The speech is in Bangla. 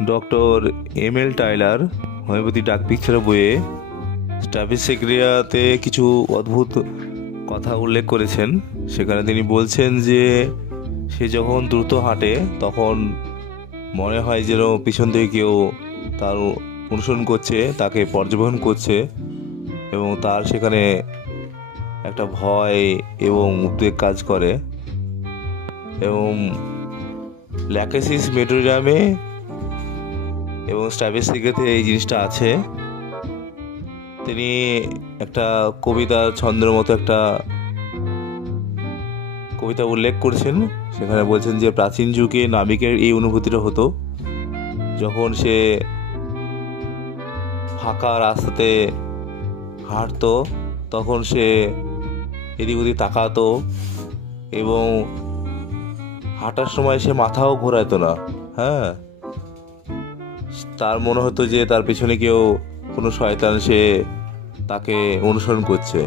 Doctor ML. টাইলার হোমিওপ্যাথি ডাক পিকচার বইয়ে স্ট্র্যাপিসেক্রিয়াতে কিছু অদ্ভুত কথা উল্লেখ করেছেন। সেখানে তিনি বলছেন যে সে যখন দ্রুত হাঁটে তখন মনে হয় যেন পিছন থেকে কেউ তার অনুসরণ করছে, তাকে পর্যবেক্ষণ করছে, এবং তার সেখানে একটা ভয় এবং উদ্বেগ কাজ করে। এবং ল্যাকেসিস মেডোরিয়ামে এবং স্ট্র্যাপিসেক্রিয়াতে এই জিনিসটা আছে। তিনি একটা কবিতা ছন্দের মতো একটা কবিতা উল্লেখ করছেন। সেখানে বলছেন যে প্রাচীন যুগে নাবিকের এই অনুভূতিটা হতো যখন সে ফাঁকা রাস্তাতে হাঁটতো, তখন সে এদিক ওদিক তাকাতো এবং হাঁটার সময় সে মাথাও ঘোরাতো না। হ্যাঁ, তার মনে হতো যে তার পেছনে কেউ, কোনো শয়তান, সে তাকে অনুসরণ করছে।